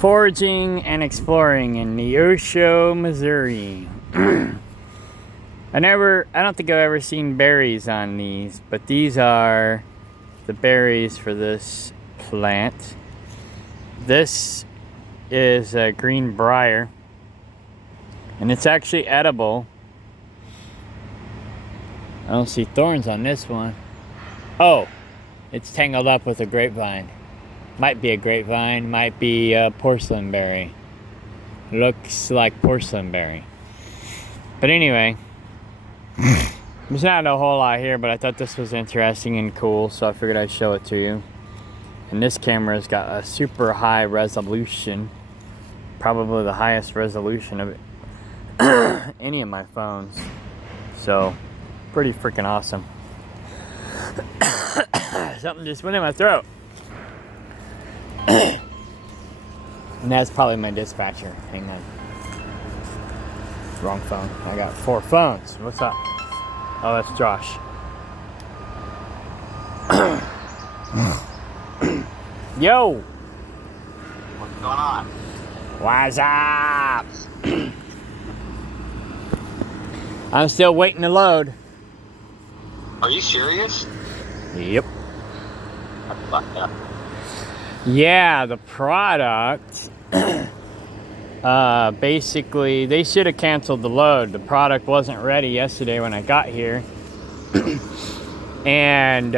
Foraging and exploring in Neosho, Missouri. I don't think I've ever seen berries on these, but these are the berries for this plant. This is a green briar, and it's actually edible. I don't see thorns on this one. Oh, it's tangled up with a grapevine. Might be a grapevine, might be a porcelain berry. Looks like porcelain berry. But anyway, there's not a whole lot here, but I thought this was interesting and cool, so I figured I'd show it to you. And this camera's got a super high resolution, probably the highest resolution of any of my phones. So, pretty freaking awesome. Something just went in my throat. And that's probably my dispatcher. Hang on. Wrong phone. I got 4 phones. What's up? Oh, that's Josh. Yo! What's going on? What's up? I'm still waiting to load. Are you serious? Yep. That's fucked up. Yeah, the product, basically, they should have canceled the load. The product wasn't ready yesterday when I got here. And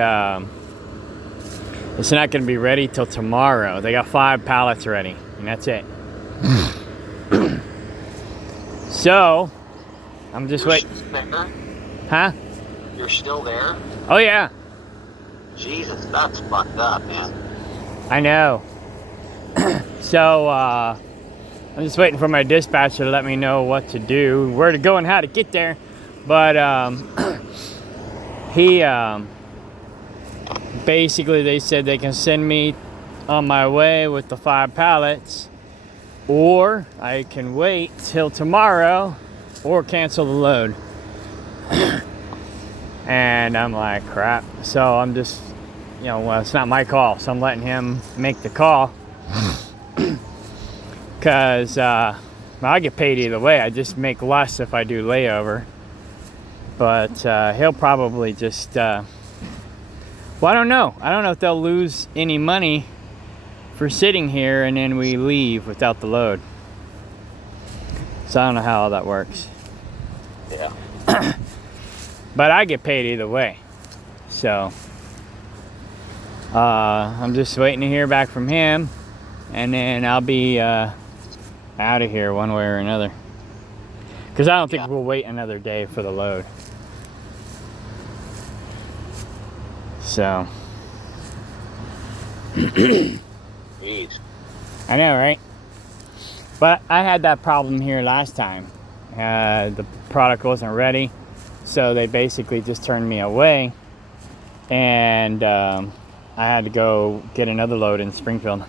it's not going to be ready till tomorrow. They got 5 pallets ready, and that's it. So, I'm just waiting. Huh? You're still there? Oh, yeah. Jesus, that's fucked up, man. I know. So, I'm just waiting for my dispatcher to let me know what to do, where to go and how to get there. But, he, basically they said they can send me on my way with the 5 pallets, or I can wait till tomorrow or cancel the load. And I'm like, crap. So I'm just, well, it's not my call, so I'm letting him make the call. Because I get paid either way. I just make less if I do layover. But he'll probably just, well, I don't know. I don't know if they'll lose any money for sitting here and then we leave without the load. So I don't know how all that works. Yeah. But I get paid either way. So I'm just waiting to hear back from him, and then I'll be out of here one way or another. Because I don't think we'll wait another day for the load. So. Jeez. I know, right? But I had that problem here last time. The product wasn't ready, so they basically just turned me away, and I had to go get another load in Springfield.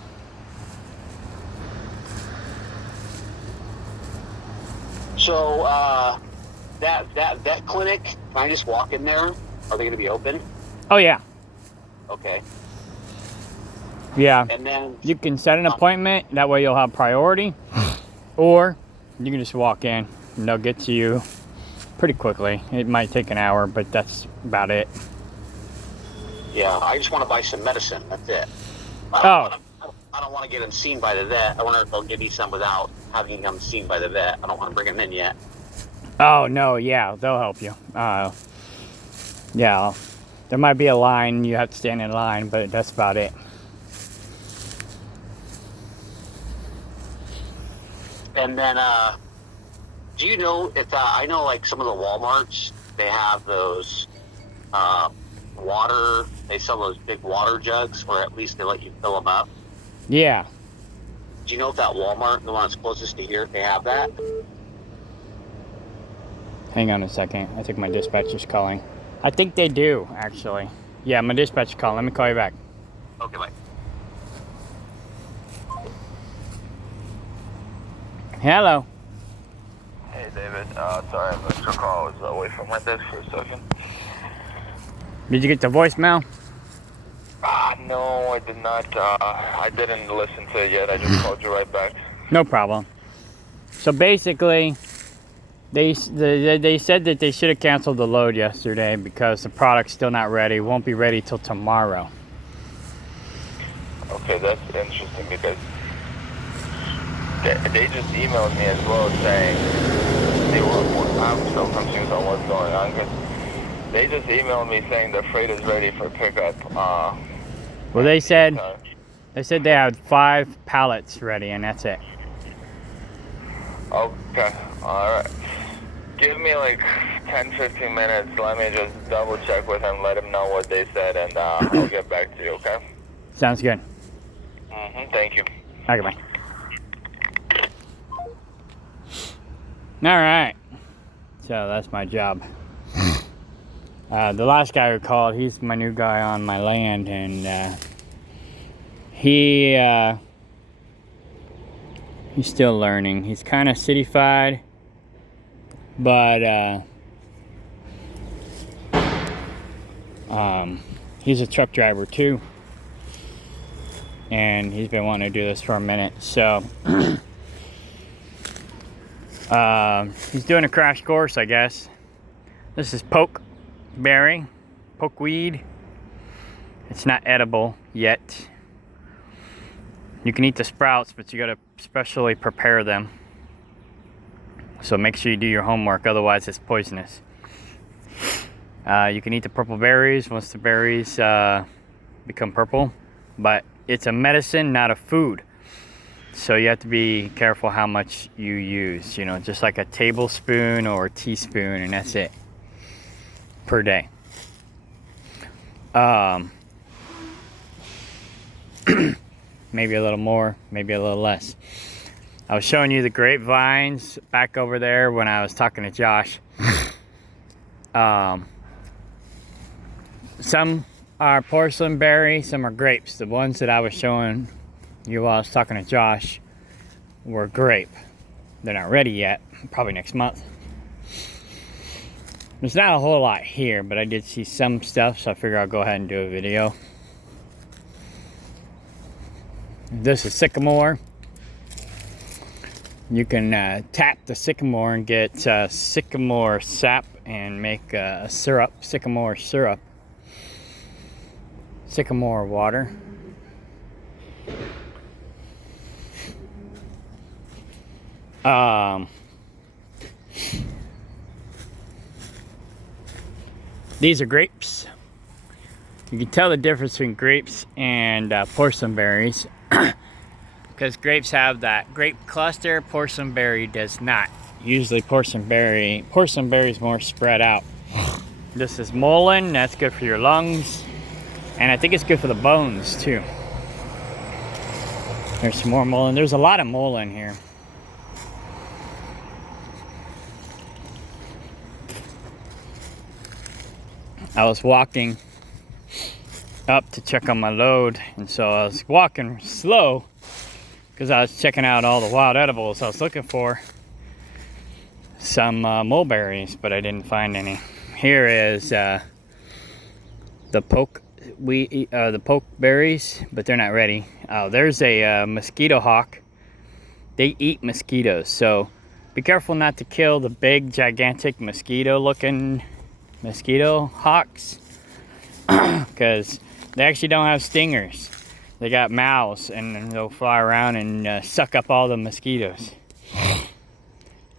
So, that clinic, can I just walk in there? Are they going to be open? Oh, yeah. Okay. Yeah. And then You can set an appointment, that way you'll have priority, or you can just walk in and they'll get to you pretty quickly. It might take an hour, but that's about it. yeah, I just want to buy some medicine. That's it. Oh. I don't want to get him seen by the vet. I wonder if they'll give me some without having him seen by the vet. I don't want to bring him in yet. Oh, no, yeah, they'll help you. Yeah, there might be a line, you have to stand in line, but that's about it. And then, do you know if, I know like some of the Walmarts, they have those water, they sell those big water jugs where at least they let you fill them up. Yeah. Do you know if that Walmart, the one that's closest to here, if they have that? Hang on a second. I think my dispatcher's calling. I think they do, actually. Yeah, my dispatcher's calling. Let me call you back. Okay, bye. Hello. Hey, David. Sorry I missed your call. I was away from my desk for a second. Did you get the voicemail? No, I did not. I didn't listen to it yet. I just called you right back. No problem. So basically, they said that they should have canceled the load yesterday because the product's still not ready. Won't be ready till tomorrow. Okay, that's interesting because they just emailed me as well saying I'm so confused on what's going on because they just emailed me saying the freight is ready for pickup. Well, they said they had 5 pallets ready, and that's it. Okay, alright. Give me like 10-15 minutes. Let me just double check with him, let him know what they said, and I'll get back to you, okay? Sounds good. Thank you. Okay, bye. Alright. So that's my job. The last guy who called, he's my new guy on my land, and he's still learning. He's kind of cityfied, but he's a truck driver too, and he's been wanting to do this for a minute. So he's doing a crash course, I guess. This is pokeberry, pokeweed. It's not edible yet. You can eat the sprouts, but you gotta specially prepare them. So make sure you do your homework, otherwise it's poisonous. You can eat the purple berries once the berries become purple, but it's a medicine, not a food. So you have to be careful how much you use, you know, just like a tablespoon or a teaspoon, and that's it per day. Maybe a little more, maybe a little less. I was showing you the grapevines back over there when I was talking to Josh. Some are porcelain berry, some are grapes. The ones that I was showing you while I was talking to Josh were grape. They're not ready yet, probably next month. There's not a whole lot here, but I did see some stuff, so I figure I'll go ahead and do a video. This is sycamore. You can tap the sycamore and get sycamore sap and make a syrup, sycamore syrup, sycamore water. These are grapes. You can tell the difference between grapes and porcelain berries because grapes have that grape cluster, porcelain berry does not. Usually porcelain berry is more spread out. This is mullein, that's good for your lungs, and I think it's good for the bones too. There's some more mullein. There's a lot of mullein here. I was walking up to check on my load, and so I was walking slow because I was checking out all the wild edibles. I was looking for some mulberries, but I didn't find any. Here is the poke berries, but they're not ready. Oh, there's a mosquito hawk. They eat mosquitoes, so be careful not to kill the big, gigantic mosquito-looking mosquito hawks, because they actually don't have stingers. They got mouths, and they'll fly around and suck up all the mosquitoes.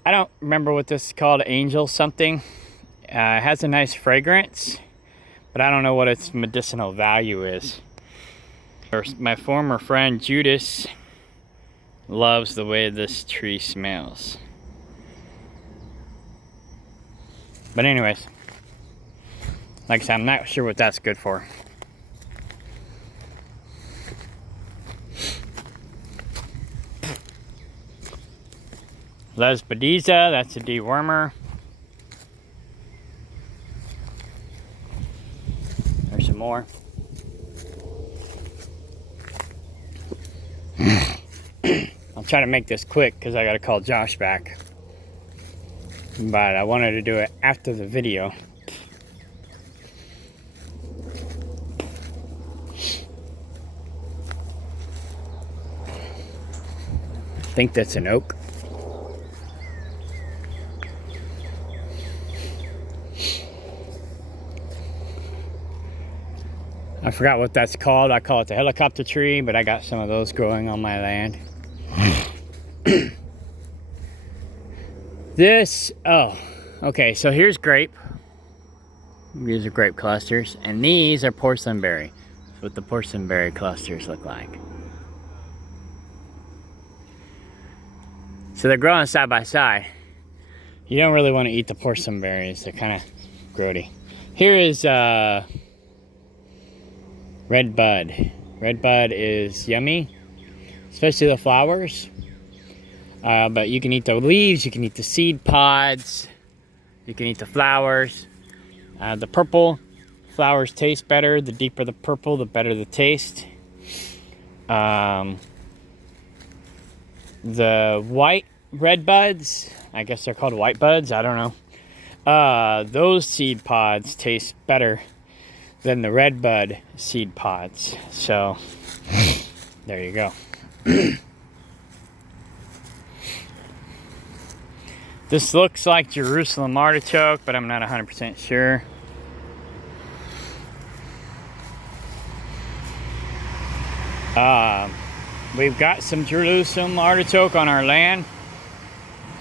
I don't remember what this is called, angel something. It has a nice fragrance, but I don't know what its medicinal value is. My former friend Judas loves the way this tree smells. But anyways, like I said, I'm not sure what that's good for. Lesbadiza, that's a dewormer. There's some more. I'll try to make this quick because I gotta call Josh back. But I wanted to do it after the video. think that's an oak. I forgot what that's called. I call it the helicopter tree, but I got some of those growing on my land. Okay, so here's grape. These are grape clusters, and these are porcelain berry. That's what the porcelain berry clusters look like. So they're growing side by side. You don't really want to eat the porcelain berries. They're kind of grody. Here is red bud. Red bud is yummy, especially the flowers. But you can eat the leaves, you can eat the seed pods, you can eat the flowers. The purple flowers taste better. The deeper the purple, the better the taste. The white red buds, I guess they're called white buds, I don't know. Those seed pods taste better than the red bud seed pods. So, there you go. This looks like Jerusalem artichoke, but I'm not 100% sure. We've got some Jerusalem artichoke on our land,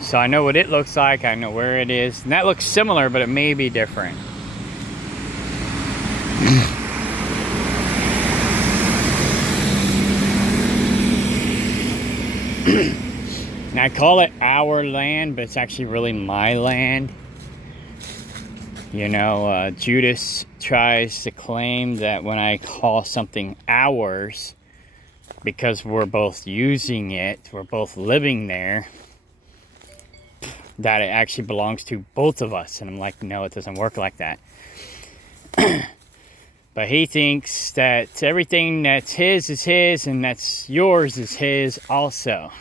so I know what it looks like, I know where it is, and that looks similar, but it may be different. And I call it our land, but it's actually really my land. You know, Judas tries to claim that when I call something ours, because we're both using it, we're both living there, that it actually belongs to both of us. And I'm like, no, it doesn't work like that. But he thinks that everything that's his is his, and that's yours is his also.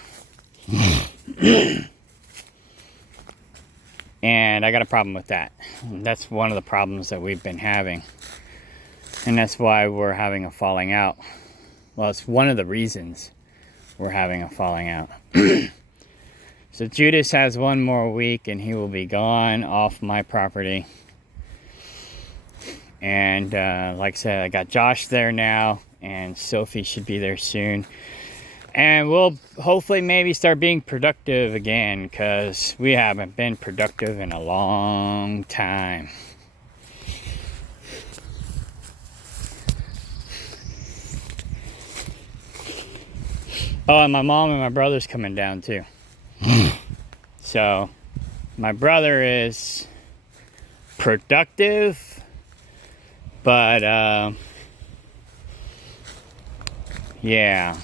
And I got a problem with that. That's one of the problems that we've been having. And that's why we're having a falling out. Well, it's one of the reasons we're having a falling out. So Judas has one more week and he will be gone off my property. And like I said, I got Josh there now, and Sophie should be there soon. And we'll hopefully maybe start being productive again, because we haven't been productive in a long time. Oh, and my mom and my brother's coming down too. So my brother is productive, but yeah,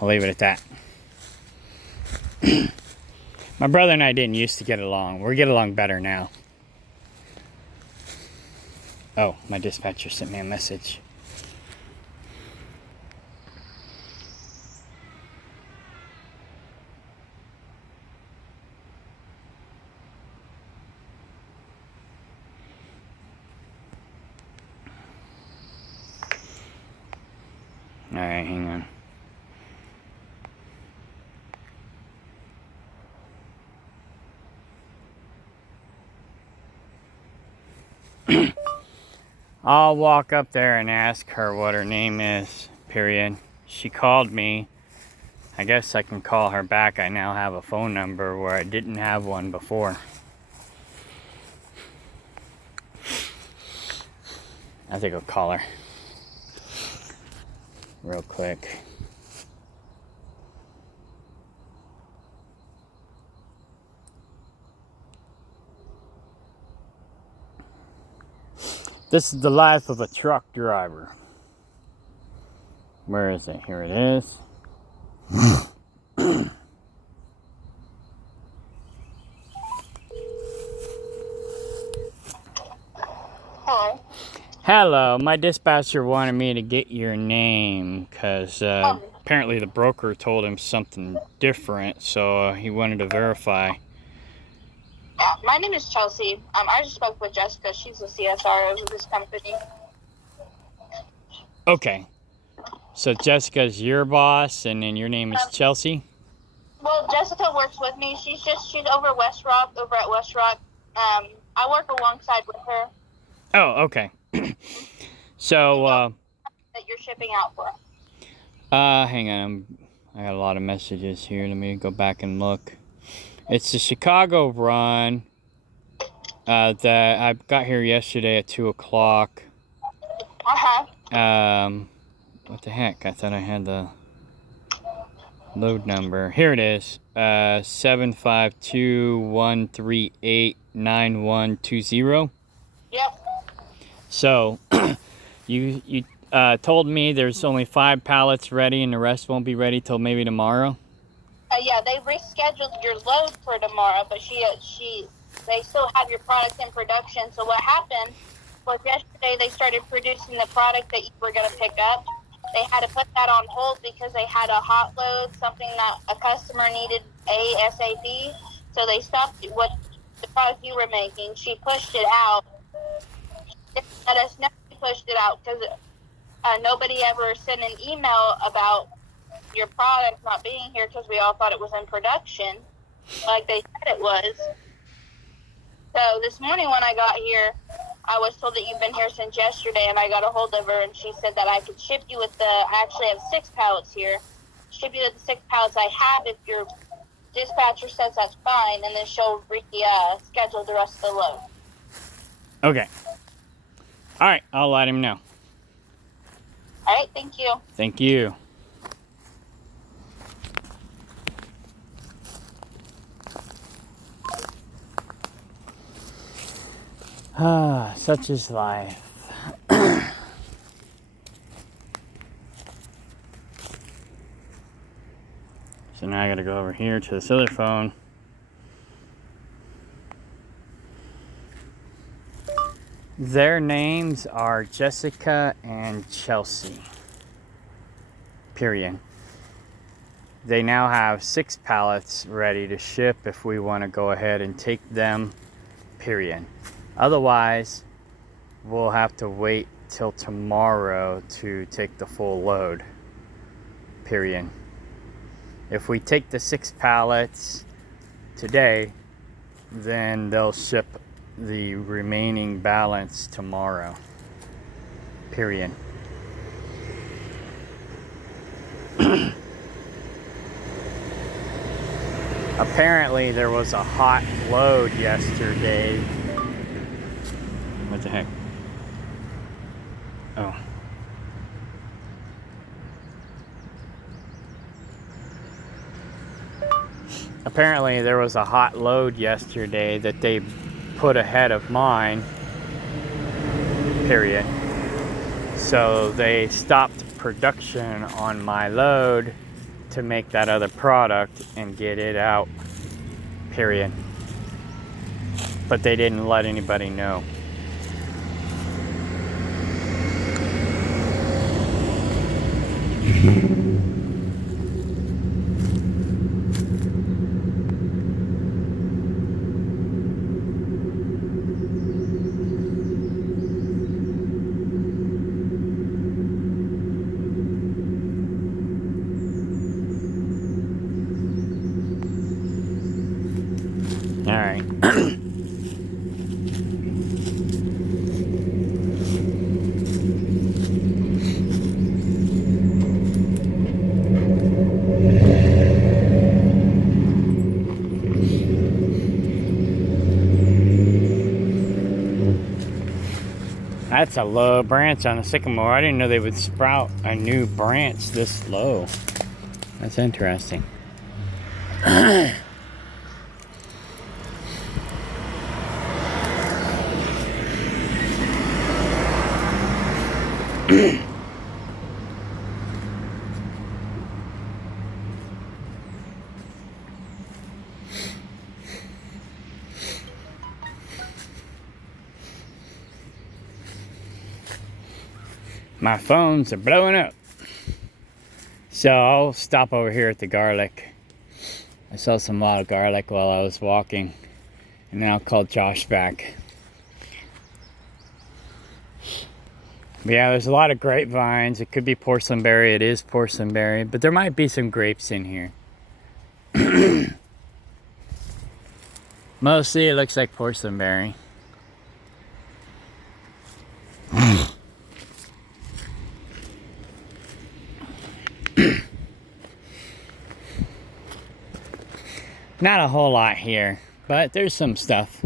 I'll leave it at that. My brother and I didn't used to get along. We get along better now. Oh, my dispatcher sent me a message. All right, hang on. I'll walk up there and ask her what her name is, period. She called me. I guess I can call her back. I now have a phone number where I didn't have one before. I think I'll call her real quick. This is the life of a truck driver. Where is it? Here it is. Hello. Hello, my dispatcher wanted me to get your name because apparently the broker told him something different, so he wanted to verify. My name is Chelsea. I just spoke with Jessica. She's the CSR of this company. Okay. So Jessica's your boss, and then your name is Chelsea? Well, Jessica works with me. She's over West Rock, over at West Rock. I work alongside with her. Oh, okay. So, that you're shipping out for. hang on. I got a lot of messages here. Let me go back and look. It's the Chicago run that I got here yesterday at 2 o'clock. What the heck? I thought I had the load number. Here it is. 752-138-9120. Yep. So, you told me there's only 5 pallets ready and the rest won't be ready till maybe tomorrow? Yeah, they rescheduled your load for tomorrow, but they still have your product in production. So what happened was yesterday they started producing the product that you were going to pick up. They had to put that on hold because they had a hot load, something that a customer needed ASAP. So they stopped what the product you were making. She pushed it out. They let us know she pushed it out because nobody ever sent an email about your product not being here because we all thought it was in production, like they said it was. So this morning when I got here, I was told that you've been here since yesterday, and I got a hold of her, and she said that I could ship you with I actually have 6 pallets here. Ship you with the 6 pallets I have if your dispatcher says that's fine, and then she'll schedule the rest of the load. Okay. All right, I'll let him know. All right, thank you. Thank you. Such is life. So now I gotta go over here to this other phone. Their names are Jessica and Chelsea. Period. They now have 6 pallets ready to ship if we want to go ahead and take them. Period. Otherwise, we'll have to wait till tomorrow to take the full load. Period. If we take the 6 pallets today, then they'll ship the remaining balance tomorrow. Period. Apparently there was a hot load yesterday. What the heck? Oh. Apparently there was a hot load yesterday that they put ahead of mine. Period. So they stopped production on my load to make that other product and get it out. Period. But they didn't let anybody know. All right. That's a low branch on a sycamore. I didn't know they would sprout a new branch this low. That's interesting. My phones are blowing up. So I'll stop over here at the garlic. I saw some wild garlic while I was walking. And then I'll call Josh back. But yeah, there's a lot of grapevines. It could be porcelain berry. It is porcelain berry. But there might be some grapes in here. Mostly it looks like porcelain berry. Not a whole lot here, but there's some stuff.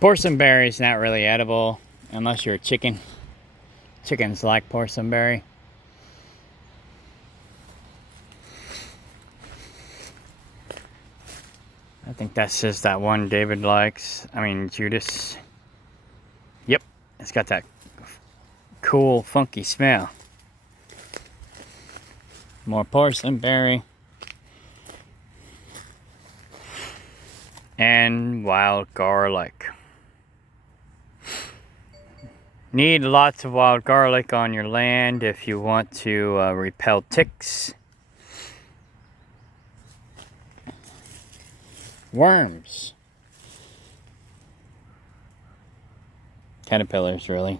Porcelain berry is not really edible unless you're a chicken. Chickens like porcelain berry. I think that's just that one David likes. I mean, Judas. Yep, it's got that cool, funky smell. More porcelain berry. And wild garlic. Need lots of wild garlic on your land if you want to repel ticks. Worms. Caterpillars, really.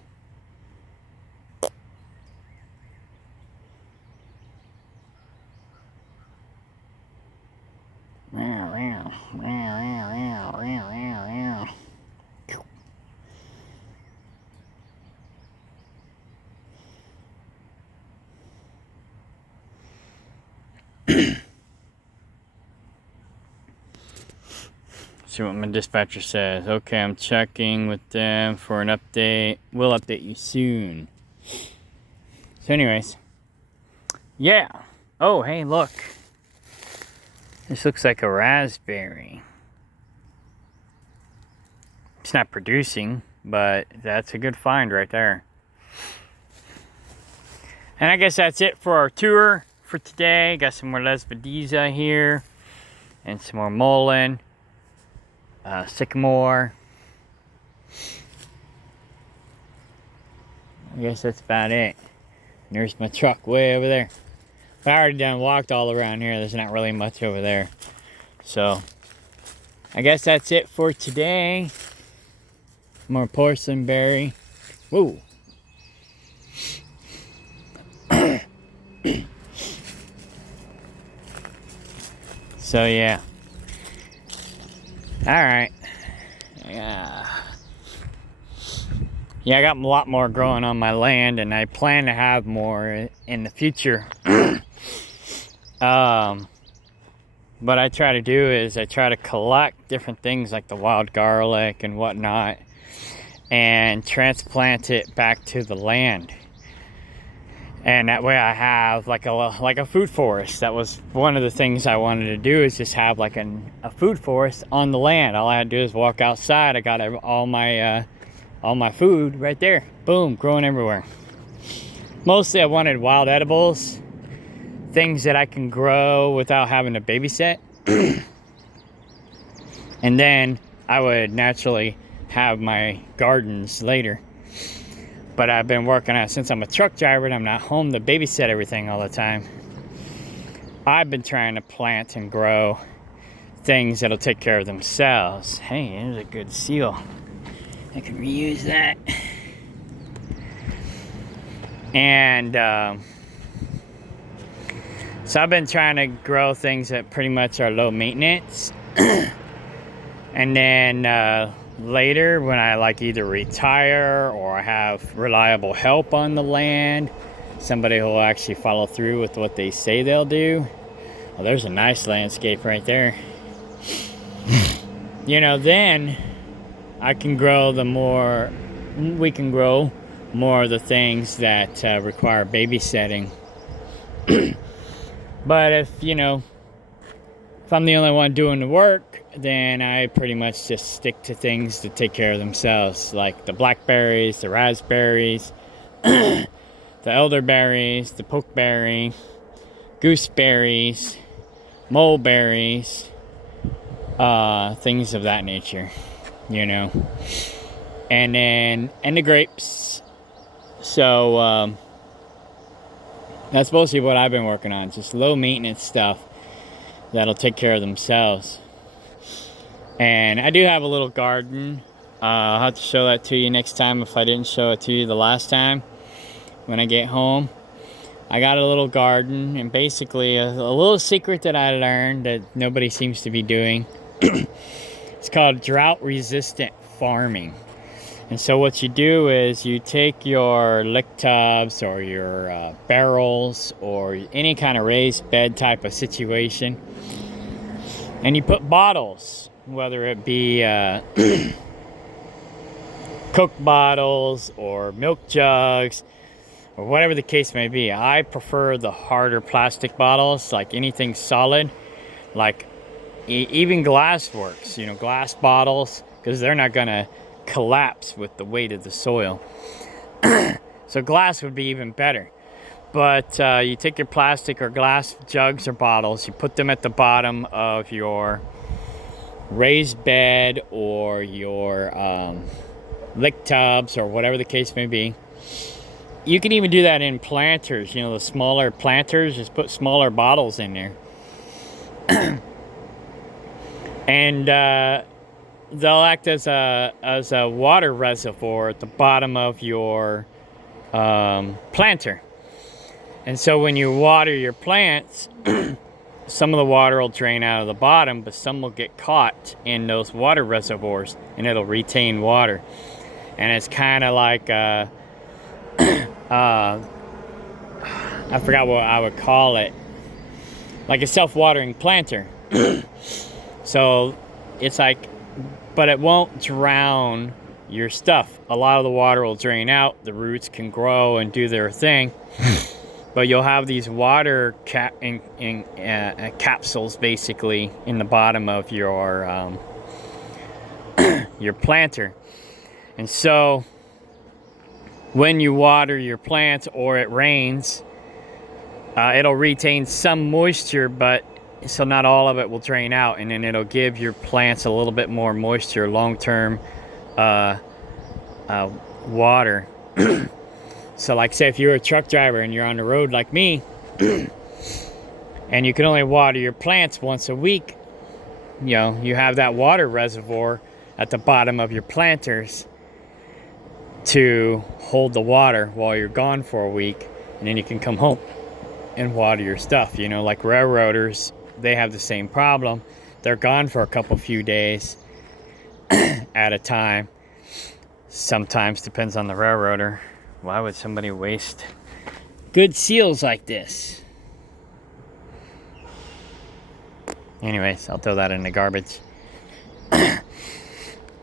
See what my dispatcher says. Okay, I'm checking with them for an update. We'll update you soon. So anyways. Yeah. Oh, hey, look. This looks like a raspberry. It's not producing, but that's a good find right there. And I guess that's it for our tour for today. Got some more Lesbadiza here. And some more mullein. Sycamore. I guess that's about it. There's my truck way over there. But I already done walked all around here. There's not really much over there. So, I guess that's it for today. More porcelain berry. Woo! So, yeah. Alright. Yeah, I got a lot more growing on my land, and I plan to have more in the future. What I try to do is I try to collect different things like the wild garlic and whatnot and transplant it back to the land. And that way I have like a food forest. That was one of the things I wanted to do, is just have like a food forest on the land. All I had to do is walk outside. I got all my food right there. Boom, growing everywhere. Mostly I wanted wild edibles. Things that I can grow without having to babysit. And then I would naturally have my gardens later. But I've been working on it since I'm a truck driver and I'm not home to babysit everything all the time. I've been trying to plant and grow things that'll take care of themselves. Hey, there's a good seal. I can reuse that. And so I've been trying to grow things that pretty much are low maintenance. And then later, when I like either retire or I have reliable help on the land, somebody who will actually follow through with what they say they'll do. Well, there's a nice landscape right there. You know, then I can grow we can grow more of the things that require babysitting. But if I'm the only one doing the work, then I pretty much just stick to things that take care of themselves, like the blackberries, the raspberries, the elderberries, the pokeberry, gooseberries, mulberries, things of that nature, and the grapes. So that's mostly what I've been working on, just low maintenance stuff that'll take care of themselves. And I do have a little garden I'll have to show that to you next time if I didn't show it to you the last time when I get home. I got a little garden, and basically a little secret that I learned that nobody seems to be doing. It's called drought-resistant farming. And so what you do is you take your lick tubs or your barrels or any kind of raised bed type of situation, and you put bottles, whether it be Coke bottles or milk jugs or whatever the case may be. I prefer the harder plastic bottles, like anything solid, like even glass works, you know, glass bottles, because they're not gonna collapse with the weight of the soil. So glass would be even better. But you take your plastic or glass jugs or bottles, you put them at the bottom of your raised bed or your lick tubs or whatever the case may be. You can even do that in planters, you know, the smaller planters, just put smaller bottles in there. And they'll act as a water reservoir at the bottom of your planter. And so when you water your plants, some of the water will drain out of the bottom, but some will get caught in those water reservoirs, and it'll retain water. And it's kind of like I forgot what I would call it, like a self-watering planter. So it's like, but it won't drown your stuff. A lot of the water will drain out, the roots can grow and do their thing. But you'll have these water capsules basically in the bottom of your planter. And so when you water your plants or it rains, it'll retain some moisture, but so not all of it will drain out, and then it'll give your plants a little bit more moisture, long-term water. So like say if you're a truck driver and you're on the road like me, and you can only water your plants once a week, you know, you have that water reservoir at the bottom of your planters to hold the water while you're gone for a week, and then you can come home and water your stuff. You know, like railroaders, they have the same problem. They're gone for a few days at a time. Sometimes depends on the railroader. Why would somebody waste good seals like this? Anyways, I'll throw that in the garbage.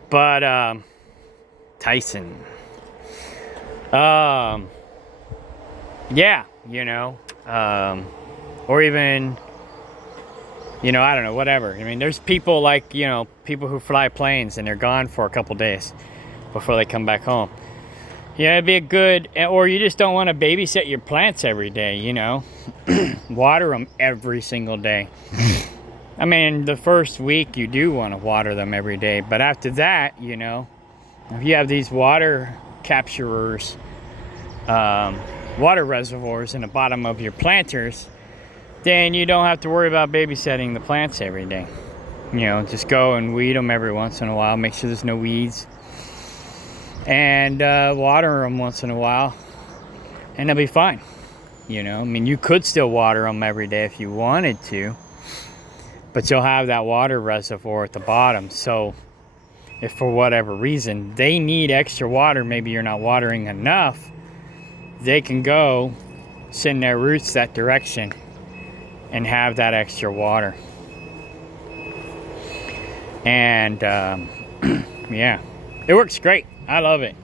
But Tyson, yeah, you know, or even, you know, I don't know, whatever. I mean, there's people like, you know, people who fly planes and they're gone for a couple days before they come back home. Yeah, it'd be a good, or you just don't want to babysit your plants every day, you know. Water them every single day. I mean, the first week you do want to water them every day, but after that, you know, if you have these water capturers, water reservoirs in the bottom of your planters, then you don't have to worry about babysitting the plants every day. You know, just go and weed them every once in a while, make sure there's no weeds, and water them once in a while, and they'll be fine. You know, I mean, you could still water them every day if you wanted to, but you'll have that water reservoir at the bottom. So if for whatever reason they need extra water, maybe you're not watering enough, they can go send their roots that direction and have that extra water. And yeah, it works great. I love it.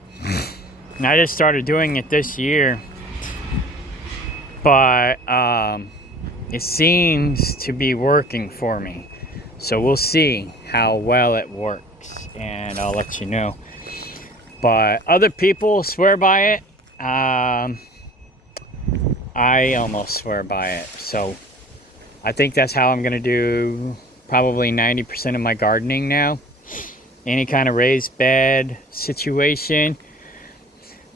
And I just started doing it this year, but it seems to be working for me. So we'll see how well it works, and I'll let you know. But other people swear by it. I almost swear by it. So I think that's how I'm gonna do probably 90% of my gardening now. Any kind of raised bed situation.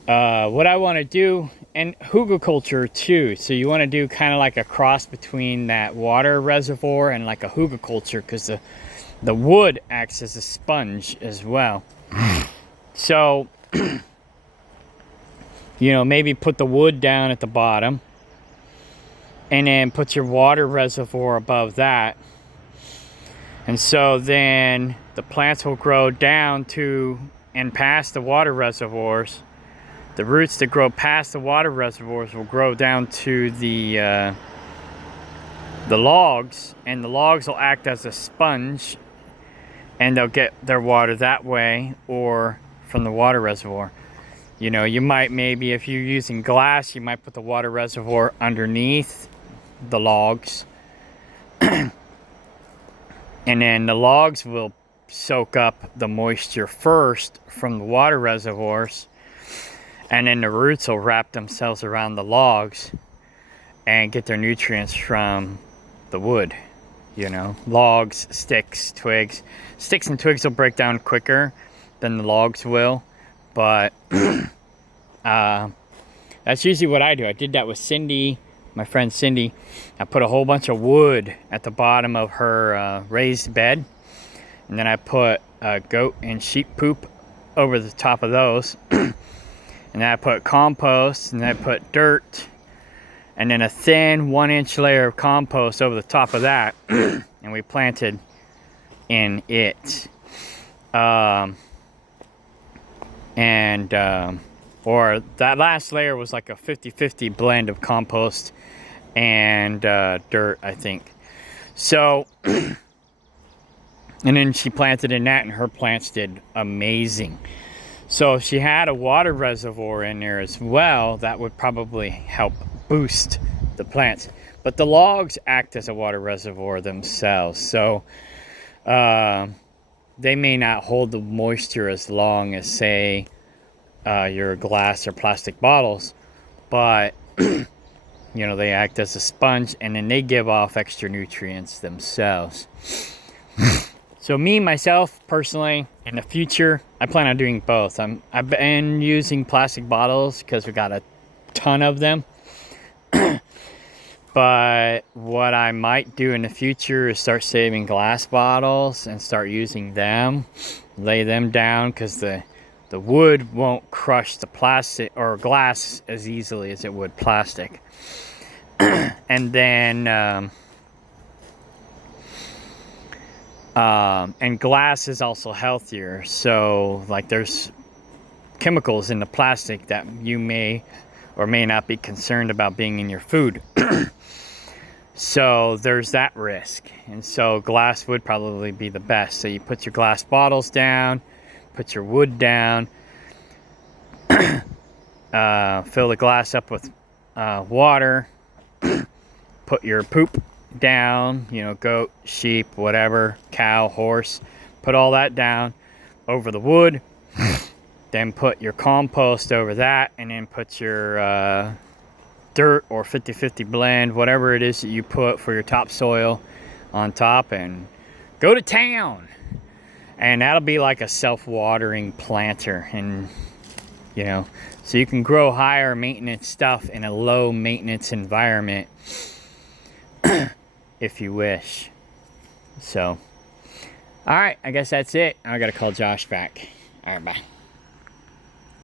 What I want to do, and hugelkultur too. So you want to do kind of like a cross between that water reservoir and like a hugelkultur, because the wood acts as a sponge as well. So, you know, maybe put the wood down at the bottom, and then put your water reservoir above that. And so then the plants will grow down to and past the water reservoirs. The roots that grow past the water reservoirs will grow down to the logs, and the logs will act as a sponge, and they'll get their water that way or from the water reservoir. You know, you might maybe, if you're using glass, you might put the water reservoir underneath the logs. And then the logs will soak up the moisture first from the water reservoirs, and then the roots will wrap themselves around the logs and get their nutrients from the wood. You know, logs, sticks, twigs. Sticks and twigs will break down quicker than the logs will, but that's usually what I do. I did that with Cindy, my friend Cindy. I put a whole bunch of wood at the bottom of her raised bed, and then I put goat and sheep poop over the top of those. And then I put compost, and then I put dirt, and then a thin 1-inch layer of compost over the top of that. And we planted in it. Or that last layer was like a 50-50 blend of compost and dirt, I think. So, and then she planted in that, and her plants did amazing. So if she had a water reservoir in there as well, that would probably help boost the plants. But the logs act as a water reservoir themselves, so they may not hold the moisture as long as, say, your glass or plastic bottles, but you know, they act as a sponge, and then they give off extra nutrients themselves. So me, myself, personally, in the future, I plan on doing both. I've been using plastic bottles because we got a ton of them. But what I might do in the future is start saving glass bottles and start using them. Lay them down, because the wood won't crush the plastic or glass as easily as it would plastic. And then and glass is also healthier, so like there's chemicals in the plastic that you may or may not be concerned about being in your food. So there's that risk, and so glass would probably be the best. So you put your glass bottles down, put your wood down, fill the glass up with water, put your poop down, you know, goat, sheep, whatever, cow, horse, put all that down over the wood. Then put your compost over that, and then put your dirt or 50-50 blend, whatever it is that you put for your topsoil on top, and go to town. And that'll be like a self-watering planter, and you know, so you can grow higher maintenance stuff in a low maintenance environment if you wish. So, all right, I guess that's it. I gotta call Josh back. All right, bye.